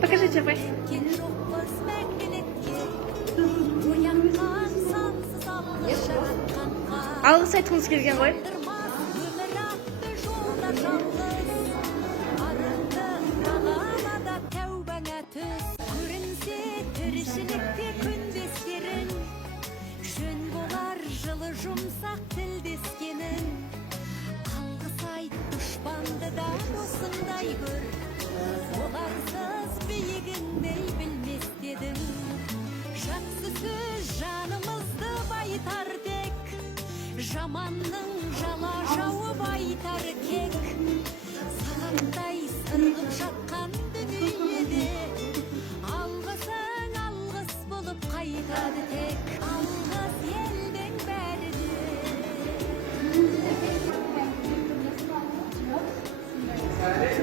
Покажи тебе. Алғыс айтқымыз келген ғой. Жұмсақ тілдескенін алғыс айт дұшпанды да досыңдай көр оларсыз биігіңдей білмес дедің жақсы сөз жанымызды байтар тек жаманның жала жауып айтар кек сағаттай сырғып жатқан дүниеде алғысың алғыс болып қайтады тек алғыс елдің бәрі Got it.